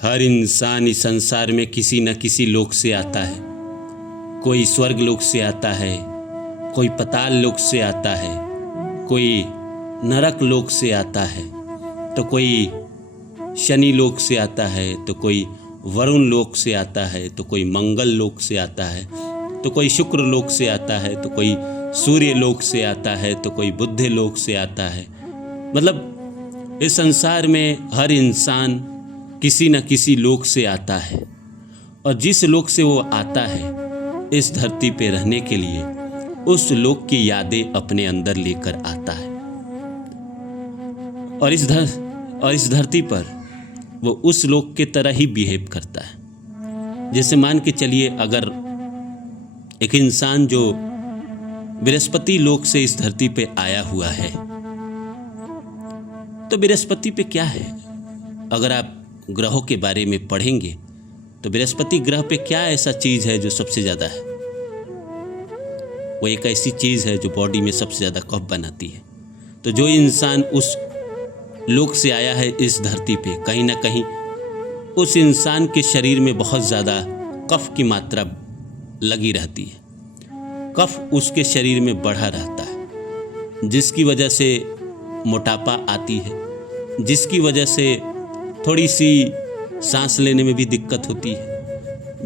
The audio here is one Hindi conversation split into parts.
हर इंसान इस संसार में किसी न किसी लोक से आता है। कोई स्वर्ग लोक से आता है, कोई पाताल लोक से आता है, कोई नरक लोक से आता है, तो कोई शनि लोक से आता है, तो कोई वरुण लोक से आता है, तो कोई मंगल लोक से आता है, तो कोई शुक्र लोक से आता है, तो कोई सूर्य लोक से आता है, तो कोई बुध लोक से आता है। मतलब इस संसार में हर इंसान किसी न किसी लोक से आता है, और जिस लोक से वो आता है इस धरती पे रहने के लिए उस लोक की यादें अपने अंदर लेकर आता है, और इस धरती पर वो उस लोक के तरह ही बिहेव करता है। जैसे मान के चलिए, अगर एक इंसान जो बृहस्पति लोक से इस धरती पे आया हुआ है, तो बृहस्पति पे क्या है? अगर आप ग्रहों के बारे में पढ़ेंगे तो बृहस्पति ग्रह पे क्या ऐसा चीज है जो सबसे ज्यादा है? वो एक ऐसी चीज है जो बॉडी में सबसे ज्यादा कफ बनाती है। तो जो इंसान उस लोक से आया है इस धरती पे, कहीं ना कहीं उस इंसान के शरीर में बहुत ज़्यादा कफ की मात्रा लगी रहती है। कफ उसके शरीर में बढ़ा रहता है, जिसकी वजह से मोटापा आती है, जिसकी वजह से थोड़ी सी सांस लेने में भी दिक्कत होती है।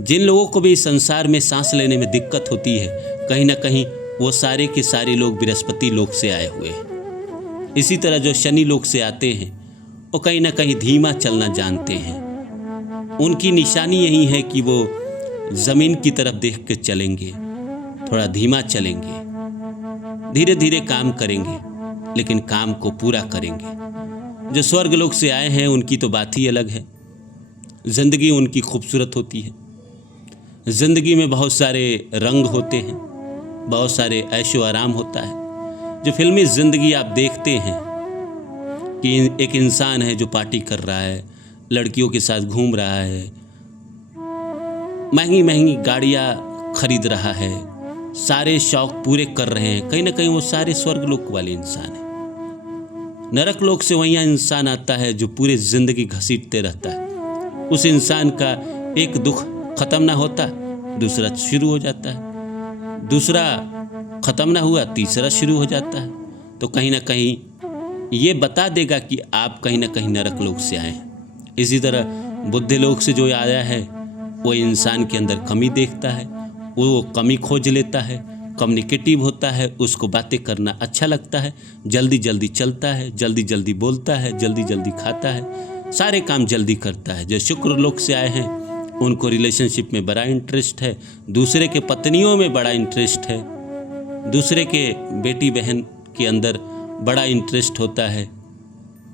जिन लोगों को भी इस संसार में सांस लेने में दिक्कत होती है, कहीं ना कहीं वो सारे के सारे लोग बृहस्पति लोक से आए हुए हैं। इसी तरह जो शनि लोक से आते हैं वो कहीं ना कहीं धीमा चलना जानते हैं। उनकी निशानी यही है कि वो ज़मीन की तरफ देख के चलेंगे, थोड़ा धीमा चलेंगे, धीरे धीरे काम करेंगे, लेकिन काम को पूरा करेंगे। जो स्वर्ग लोक से आए हैं उनकी तो बात ही अलग है। ज़िंदगी उनकी खूबसूरत होती है। ज़िंदगी में बहुत सारे रंग होते हैं, बहुत सारे ऐशो आराम होता है। जो फिल्मी ज़िंदगी आप देखते हैं कि एक इंसान है जो पार्टी कर रहा है, लड़कियों के साथ घूम रहा है, महंगी महंगी गाड़ियाँ खरीद रहा है, सारे शौक पूरे कर रहे हैं, कहीं ना कहीं वो सारे स्वर्ग लोक वाले इंसान हैं। नरक लोक से वही इंसान आता है जो पूरे ज़िंदगी घसीटते रहता है। उस इंसान का एक दुख ख़त्म ना होता, दूसरा शुरू हो जाता है, दूसरा ख़त्म ना हुआ, तीसरा शुरू हो जाता है। तो कहीं ना कहीं ये बता देगा कि आप कहीं ना कहीं नरक लोक से आए हैं। इसी तरह बुद्ध लोक से जो आया है वो इंसान के अंदर कमी देखता है, वो कमी खोज लेता है, कम्युनिकेटिव होता है, उसको बातें करना अच्छा लगता है, जल्दी जल्दी चलता है, जल्दी जल्दी बोलता है, जल्दी जल्दी खाता है, सारे काम जल्दी करता है। जो शुक्र लोक से आए हैं उनको रिलेशनशिप में बड़ा इंटरेस्ट है, दूसरे के पत्नियों में बड़ा इंटरेस्ट है, दूसरे के बेटी बहन के अंदर बड़ा इंटरेस्ट होता है।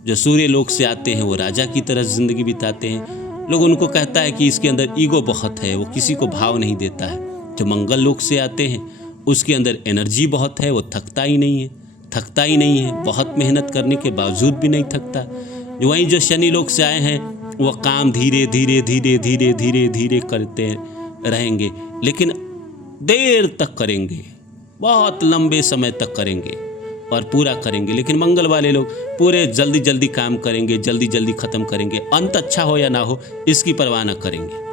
जो सूर्य लोक से आते हैं वो राजा की तरह ज़िंदगी बिताते हैं। लोग उनको कहता है कि इसके अंदर ईगो बहुत है, वो किसी को भाव नहीं देता है। जो मंगल लोक से आते हैं उसके अंदर एनर्जी बहुत है, वो थकता ही नहीं है, बहुत मेहनत करने के बावजूद भी नहीं थकता। वहीं जो शनि लोक से आए हैं वो काम धीरे धीरे धीरे धीरे धीरे धीरे करते रहेंगे, लेकिन देर तक करेंगे, बहुत लंबे समय तक करेंगे और पूरा करेंगे। लेकिन मंगल वाले लोग पूरे जल्दी जल्दी काम करेंगे, जल्दी जल्दी ख़त्म करेंगे, अंत अच्छा हो या ना हो इसकी परवाह ना करेंगे।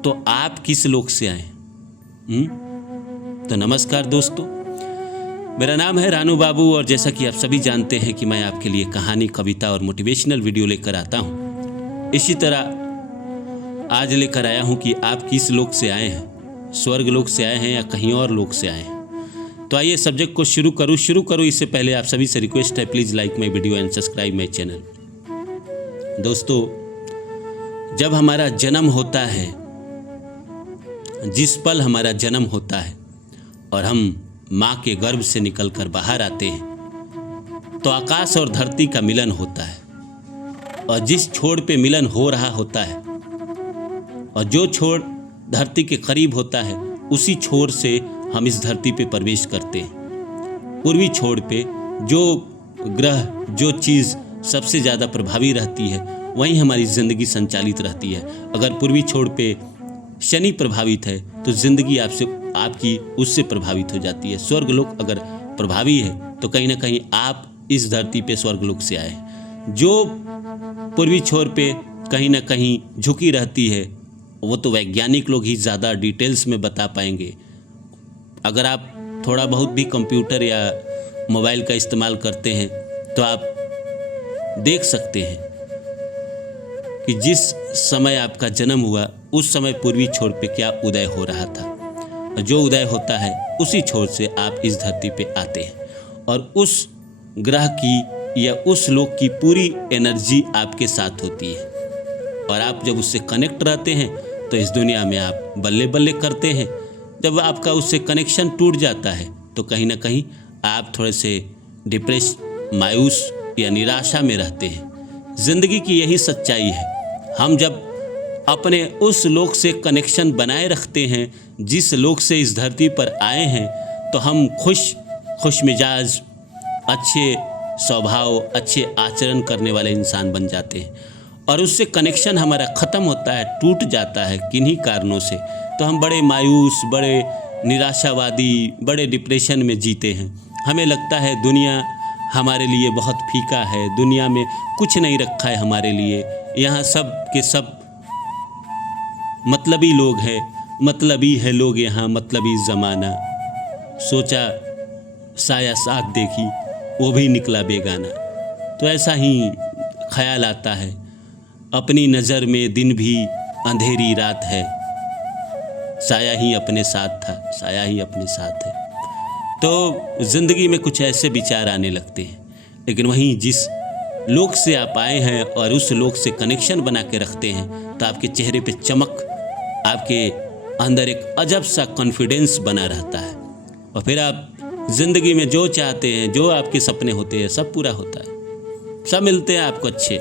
तो आप किस लोक से आए? तो नमस्कार दोस्तों, मेरा नाम है रानू बाबू, और जैसा कि आप सभी जानते हैं कि मैं आपके लिए कहानी, कविता और मोटिवेशनल वीडियो लेकर आता हूँ। इसी तरह आज लेकर आया हूँ कि आप किस लोक से आए हैं, स्वर्ग लोक से आए हैं या कहीं और लोक से आए हैं। तो आइए सब्जेक्ट को शुरू करूँ। इससे पहले आप सभी से रिक्वेस्ट है, please like my video and subscribe my channel. दोस्तों, जब हमारा जन्म होता है, जिस पल हमारा जन्म होता है और हम माँ के गर्भ से निकलकर बाहर आते हैं, तो आकाश और धरती का मिलन होता है। और जिस छोर पे मिलन हो रहा होता है और जो छोर धरती के करीब होता है, उसी छोर से हम इस धरती पे प्रवेश करते हैं। पूर्वी छोर पे जो ग्रह, जो चीज़ सबसे ज़्यादा प्रभावी रहती है, वहीं हमारी ज़िंदगी संचालित रहती है। अगर पूर्वी छोर पे शनि प्रभावित है तो ज़िंदगी आपकी उससे प्रभावित हो जाती है। स्वर्ग लोक अगर प्रभावी है तो कहीं ना कहीं आप इस धरती पे स्वर्ग लोक से आए। जो पूर्वी छोर पे कहीं ना कहीं झुकी रहती है। वो तो वैज्ञानिक लोग ही ज़्यादा डिटेल्स में बता पाएंगे। अगर आप थोड़ा बहुत भी कंप्यूटर या मोबाइल का इस्तेमाल करते हैं तो आप देख सकते हैं कि जिस समय आपका जन्म हुआ उस समय पूर्वी छोर पे क्या उदय हो रहा था। जो उदय होता है उसी छोर से आप इस धरती पे आते हैं और उस ग्रह की या उस लोक की पूरी एनर्जी आपके साथ होती है। और आप जब उससे कनेक्ट रहते हैं तो इस दुनिया में आप बल्ले बल्ले करते हैं। जब आपका उससे कनेक्शन टूट जाता है तो कहीं ना कहीं आप थोड़े से डिप्रेस, मायूस या निराशा में रहते हैं। ज़िंदगी की यही सच्चाई है। हम जब अपने उस लोक से कनेक्शन बनाए रखते हैं जिस लोक से इस धरती पर आए हैं, तो हम खुश मिजाज, अच्छे स्वभाव, अच्छे आचरण करने वाले इंसान बन जाते हैं। और उससे कनेक्शन हमारा ख़त्म होता है, टूट जाता है किन्हीं कारणों से, तो हम बड़े मायूस, बड़े निराशावादी, बड़े डिप्रेशन में जीते हैं। हमें लगता है दुनिया हमारे लिए बहुत फीका है, दुनिया में कुछ नहीं रखा है हमारे लिए, यहाँ सब के सब मतलबी लोग हैं, मतलबी है लोग यहाँ, मतलबी ज़माना। सोचा साया साथ देखी वो भी निकला बेगाना। तो ऐसा ही ख्याल आता है। अपनी नज़र में दिन भी अंधेरी रात है, साया ही अपने साथ था, साया ही अपने साथ है। तो ज़िंदगी में कुछ ऐसे विचार आने लगते हैं। लेकिन वहीं जिस लोक से आप आए हैं और उस लोक से कनेक्शन बना के रखते हैं तो आपके चेहरे पे चमक, आपके अंदर एक अजब सा कॉन्फिडेंस बना रहता है। और फिर आप ज़िंदगी में जो चाहते हैं, जो आपके सपने होते हैं, सब पूरा होता है। सब मिलते हैं आपको अच्छे,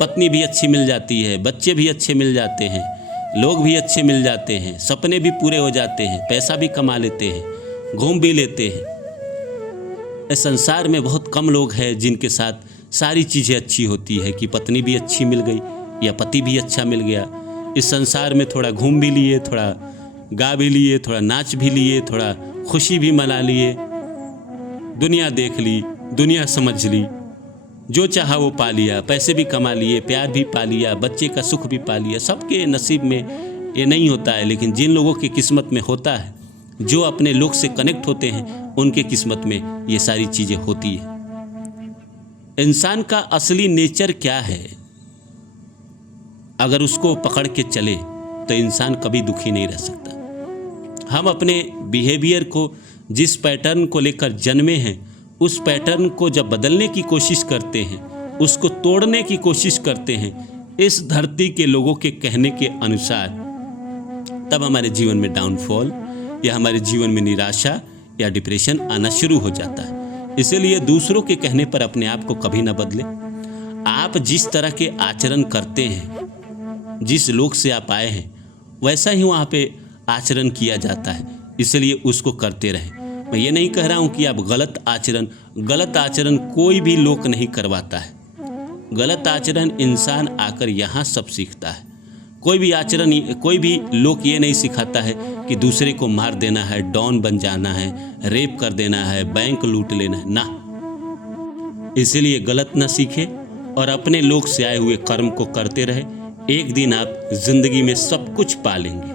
पत्नी भी अच्छी मिल जाती है, बच्चे भी अच्छे मिल जाते हैं, लोग भी अच्छे मिल जाते हैं, सपने भी पूरे हो जाते हैं, पैसा भी कमा लेते हैं, घूम भी लेते हैं। इस संसार में बहुत कम लोग हैं जिनके साथ सारी चीज़ें अच्छी होती है कि पत्नी भी अच्छी मिल गई या पति भी अच्छा मिल गया। इस संसार में थोड़ा घूम भी लिए, थोड़ा गा भी लिए, थोड़ा नाच भी लिए, थोड़ा खुशी भी मना लिए, दुनिया देख ली, दुनिया समझ ली, जो चाहा वो पा लिया, पैसे भी कमा लिए, प्यार भी पा लिया, बच्चे का सुख भी पा लिया। सबके नसीब में ये नहीं होता है, लेकिन जिन लोगों की किस्मत में होता है, जो अपने लोग से कनेक्ट होते हैं, उनके किस्मत में ये सारी चीज़ें होती है। इंसान का असली नेचर क्या है, अगर उसको पकड़ के चले तो इंसान कभी दुखी नहीं रह सकता। हम अपने बिहेवियर को, जिस पैटर्न को लेकर जन्मे हैं, उस पैटर्न को जब बदलने की कोशिश करते हैं, उसको तोड़ने की कोशिश करते हैं इस धरती के लोगों के कहने के अनुसार, तब हमारे जीवन में डाउनफॉल या हमारे जीवन में निराशा या डिप्रेशन आना शुरू हो जाता है। इसलिए दूसरों के कहने पर अपने आप को कभी ना बदले। आप जिस तरह के आचरण करते हैं, जिस लोक से आप आए हैं, वैसा ही वहाँ पे आचरण किया जाता है, इसलिए उसको करते रहें। मैं ये नहीं कह रहा हूँ कि आप गलत आचरण कोई भी लोक नहीं करवाता है। गलत आचरण इंसान आकर यहाँ सब सीखता है। कोई भी लोक ये नहीं सिखाता है कि दूसरे को मार देना है, डॉन बन जाना है, रेप कर देना है, बैंक लूट लेना है, ना। इसलिए गलत ना सीखे और अपने लोक से आए हुए कर्म को करते रहे। एक दिन आप जिंदगी में सब कुछ पा लेंगे।